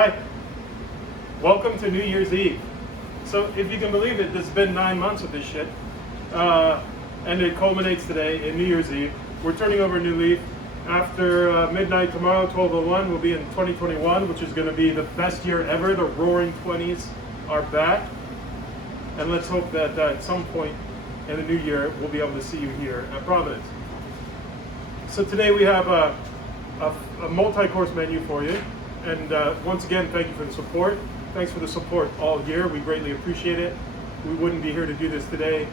Hi, welcome to New Year's Eve. So if you can believe it, it's been 9 months of this shit. And it culminates today in New Year's Eve. We're turning over a new leaf. After midnight tomorrow, 12:01, we'll be in 2021, which is gonna be the best year ever. The roaring 20s are back. And let's hope that at some point in the new year, we'll be able to see you here at Providence. So today we have a multi-course menu for you. And once again, thank you for the support. Thanks for the support all year. We greatly appreciate it. We wouldn't be here to do this today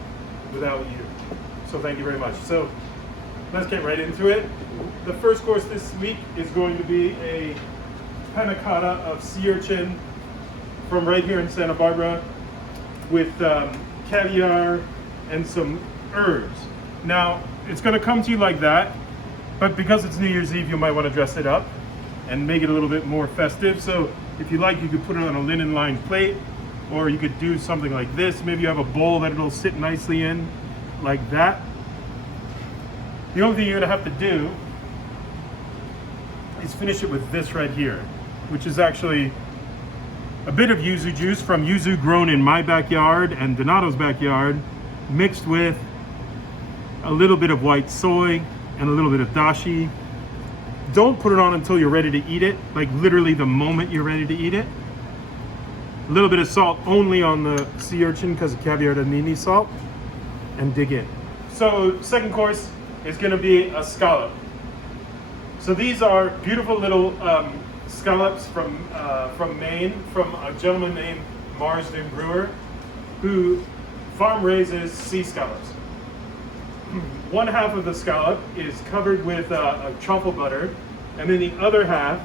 without you. So thank you very much. So let's get right into it. The first course this week is going to be a panna cotta of sea urchin from right here in Santa Barbara with caviar and some herbs. Now, it's going to come to you like that, but because it's New Year's Eve, you might want to dress it up and make it a little bit more festive. So if you like, you could put it on a linen lined plate, or you could do something like this. Maybe you have a bowl that it'll sit nicely in, like that. The only thing you're gonna have to do is finish it with this right here, which is actually a bit of yuzu juice from yuzu grown in my backyard and Donato's backyard, mixed with a little bit of white soy and a little bit of dashi. Don't put it on until you're ready to eat it, like literally the moment you're ready to eat it. A little bit of salt only on the sea urchin because caviar doesn't need any salt, and dig in. So second course is going to be a scallop. So these are beautiful little scallops from Maine, from a gentleman named Marsden Brewer, who farm raises sea scallops. One half of the scallop is covered with a truffle butter, and then the other half,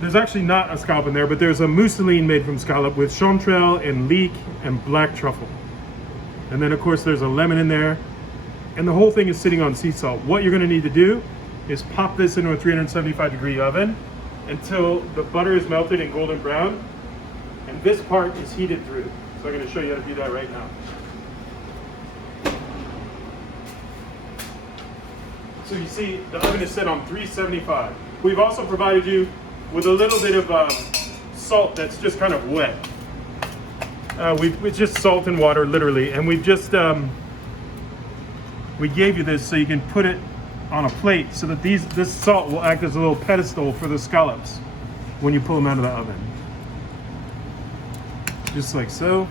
there's actually not a scallop in there, but there's a mousseline made from scallop with chanterelle and leek and black truffle. And then of course there's a lemon in there, and the whole thing is sitting on sea salt. What you're gonna need to do is pop this into a 375-degree oven until the butter is melted and golden brown, and this part is heated through. So I'm gonna show you how to do that right now. So you see, the oven is set on 375. We've also provided you with a little bit of salt that's just kind of wet. It's just salt and water, literally, and we've just we gave you this so you can put it on a plate so that this salt will act as a little pedestal for the scallops when you pull them out of the oven. Just like so.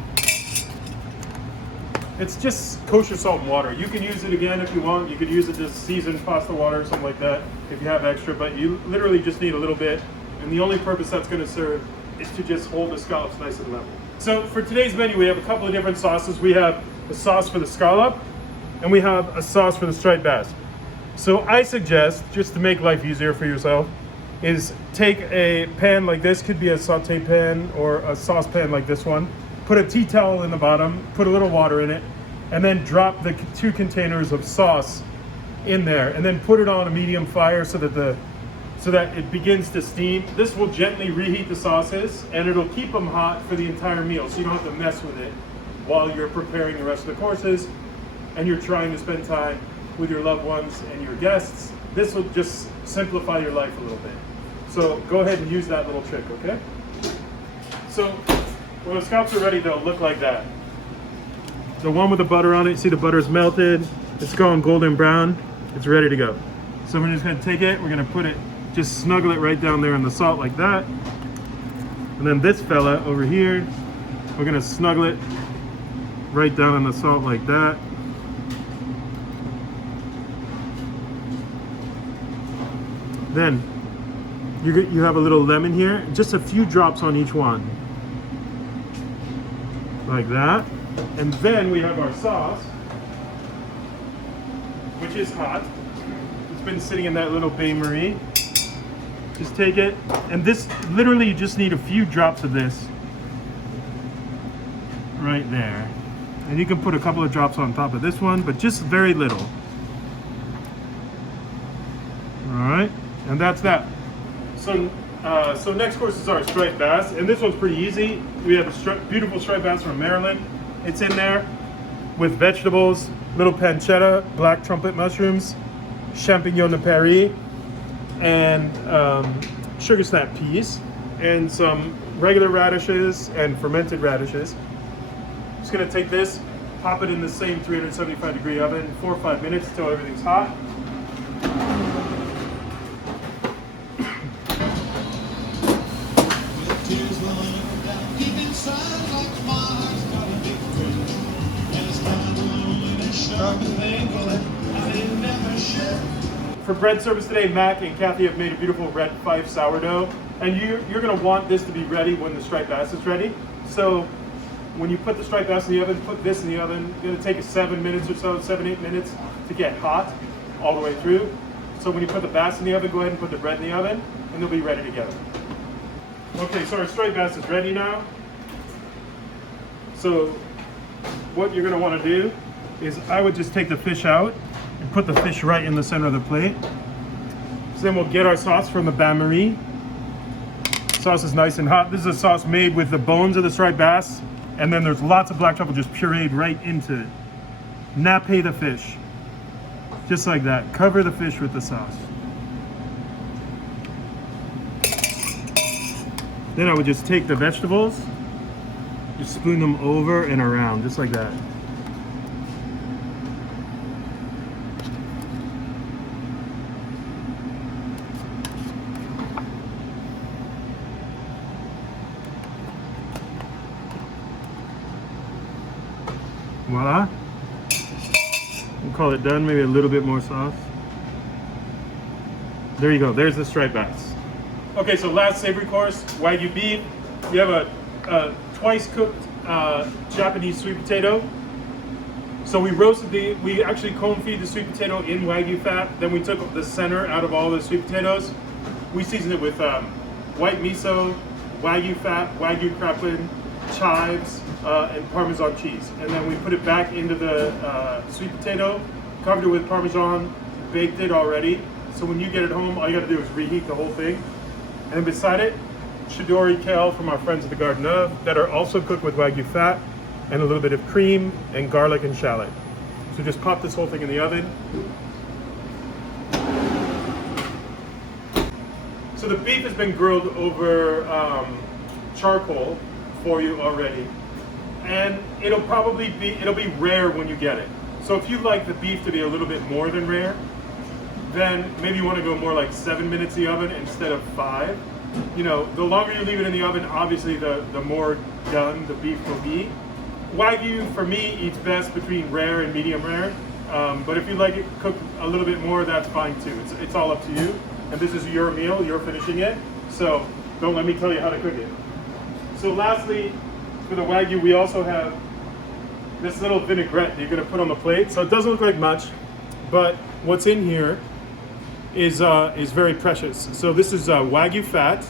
It's just kosher salt and water. You can use it again if you want. You could use it to season pasta water or something like that if you have extra, but you literally just need a little bit. And the only purpose that's going to serve is to just hold the scallops nice and level. So for today's menu, we have a couple of different sauces. We have a sauce for the scallop, and we have a sauce for the striped bass. So I suggest, just to make life easier for yourself, is take a pan like this, could be a saute pan or a saucepan like this one. Put a tea towel in the bottom, put a little water in it, and then drop the 2 containers of sauce in there, and then put it on a medium fire so that it begins to steam. This will gently reheat the sauces, and it'll keep them hot for the entire meal, so you don't have to mess with it while you're preparing the rest of the courses and you're trying to spend time with your loved ones and your guests. This will just simplify your life a little bit. So go ahead and use that little trick, okay? So when the scallops are ready, they'll look like that. The one with the butter on it, you see the butter's melted, it's gone golden brown, it's ready to go. So we're just gonna take it, we're gonna put it, just snuggle it right down there in the salt like that. And then this fella over here, we're gonna snuggle it right down in the salt like that. Then you have a little lemon here, just a few drops on each one. Like that. And then we have our sauce, which is hot. It's been sitting in that little bain-marie. Just take it, and this, literally you just need a few drops of this right there. And you can put a couple of drops on top of this one, but just very little. All right, and that's that. So next course is our striped bass, and this one's pretty easy. We have a beautiful striped bass from Maryland. It's in there with vegetables, little pancetta, black trumpet mushrooms, champignon de Paris, and sugar snap peas. and some regular radishes and fermented radishes. Just gonna take this, pop it in the same 375-degree oven, 4 or 5 minutes until everything's hot. For bread service today, Mac and Kathy have made a beautiful red Fife sourdough, and you're going to want this to be ready when the striped bass is ready. So when you put the striped bass in the oven, put this in the oven. It's going to take it 7 minutes or so, 7-8 minutes to get hot all the way through. So when you put the bass in the oven, go ahead and put the bread in the oven, and they'll be ready to go. Okay, so our striped bass is ready now. So what you're going to want to do is I would just take the fish out and put the fish right in the center of the plate. So then we'll get our sauce from the bain-marie. Sauce is nice and hot. This is a sauce made with the bones of the striped bass, and then there's lots of black truffle just pureed right into it. Nappe the fish, just like that. Cover the fish with the sauce. Then I would just take the vegetables, just spoon them over and around, just like that. Voila. We'll call it done. Maybe a little bit more sauce. There you go. There's the striped bass. Okay, so last savory course, Wagyu beef. We have a twice cooked Japanese sweet potato. So we roasted we actually cone feed the sweet potato in Wagyu fat. Then we took the center out of all the sweet potatoes. We seasoned it with white miso, Wagyu fat, Wagyu crapin, chives, and Parmesan cheese. And then we put it back into the sweet potato, covered it with Parmesan, baked it already. So when you get it home, all you gotta do is reheat the whole thing. And beside it, Chidori kale from our friends at the Garden of, that are also cooked with Wagyu fat, and a little bit of cream and garlic and shallot. So just pop this whole thing in the oven. So the beef has been grilled over charcoal for you already, and it'll be rare when you get it. So if you like the beef to be a little bit more than rare, then maybe you want to go more like 7 minutes in the oven instead of 5. You know, the longer you leave it in the oven, obviously the more done the beef will be. Wagyu for me eats best between rare and medium rare, but if you like it cooked a little bit more, that's fine too. It's all up to you, and this is your meal, you're finishing it, so don't let me tell you how to cook it. So lastly, for the Wagyu, we also have this little vinaigrette that you're going to put on the plate. So it doesn't look like much, but what's in here is very precious. So this is Wagyu fat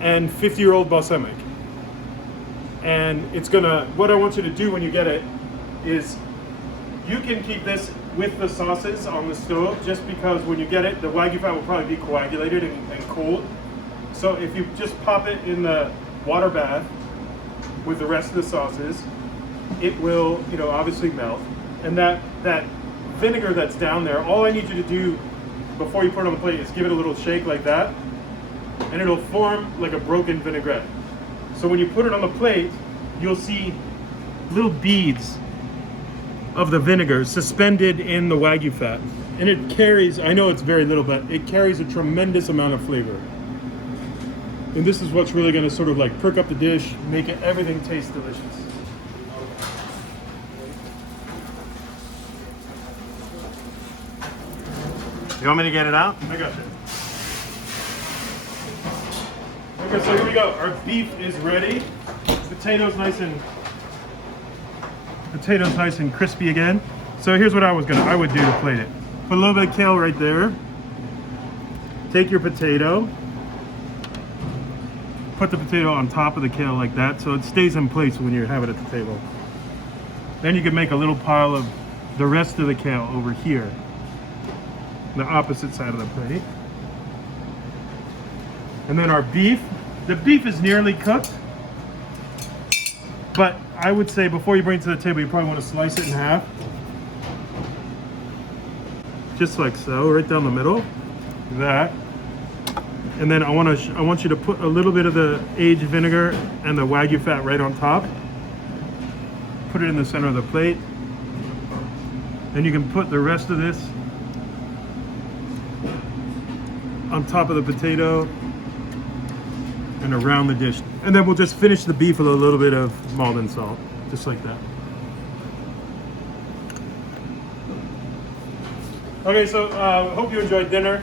and 50-year-old balsamic. And it's gonna, what I want you to do when you get it is you can keep this with the sauces on the stove, just because when you get it, the Wagyu fat will probably be coagulated and cold. So if you just pop it in the water bath with the rest of the sauces, it will, you know, obviously melt. And that vinegar that's down there, all I need you to do before you put it on the plate is give it a little shake like that, and it'll form like a broken vinaigrette. So when you put it on the plate, you'll see little beads of the vinegar suspended in the Wagyu fat. And it carries, I know it's very little, but it carries a tremendous amount of flavor. And this is what's really gonna sort of like perk up the dish, make it, everything taste delicious. You want me to get it out? I got you. Okay, so here we go. Our beef is ready. Potatoes nice and crispy again. So here's what I would do to plate it. Put a little bit of kale right there. Take your potato. Put the potato on top of the kale like that, so it stays in place when you have it at the table. Then you can make a little pile of the rest of the kale over here, the opposite side of the plate. And then our beef. The beef is nearly cooked, but I would say before you bring it to the table, you probably want to slice it in half. Just like so, right down the middle. That. And then I want you to put a little bit of the aged vinegar and the Wagyu fat right on top. Put it in the center of the plate. Then you can put the rest of this on top of the potato and around the dish. And then we'll just finish the beef with a little bit of Maldon salt, just like that. Okay, so hope you enjoyed dinner.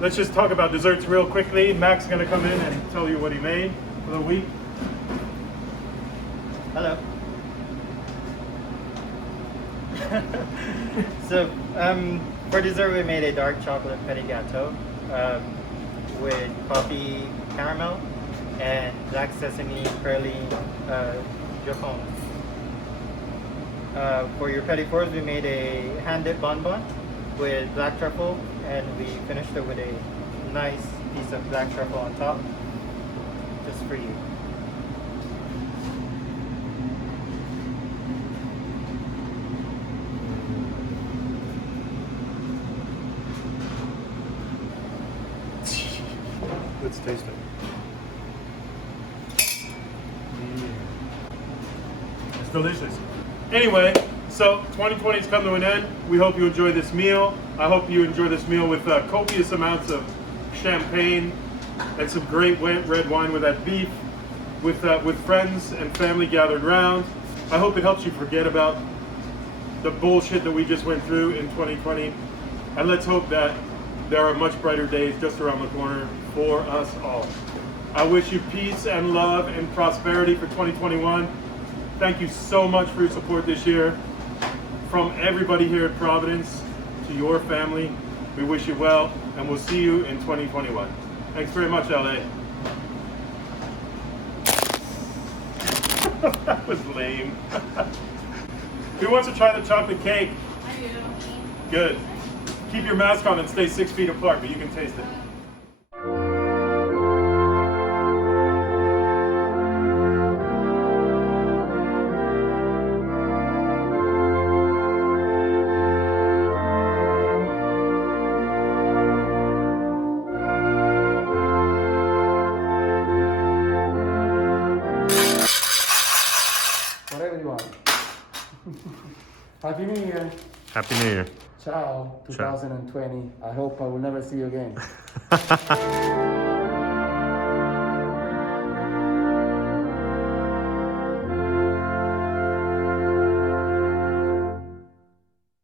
Let's just talk about desserts real quickly. Mac's gonna come in and tell you what he made for the week. Hello. So, for dessert, we made a dark chocolate petit gâteau with coffee caramel and black sesame pearly jafon. For your petit fours, we made a hand-dipped bonbon with black truffle, and we finished it with a nice piece of black truffle on top, just for you. Let's taste it. It's delicious. Anyway, so 2020 has come to an end. We hope you enjoy this meal. I hope you enjoy this meal with copious amounts of champagne and some great red wine with that beef, with friends and family gathered around. I hope it helps you forget about the bullshit that we just went through in 2020. And let's hope that there are much brighter days just around the corner for us all. I wish you peace and love and prosperity for 2021. Thank you so much for your support this year. From everybody here at Providence to your family, we wish you well, and we'll see you in 2021. Thanks very much, LA. That was lame. Who wants to try the chocolate cake? I do. Good. Keep your mask on and stay 6 feet apart, but you can taste it. Whatever you want. Happy New Year. Happy New Year. Ciao, Ciao. 2020. I hope I will never see you again.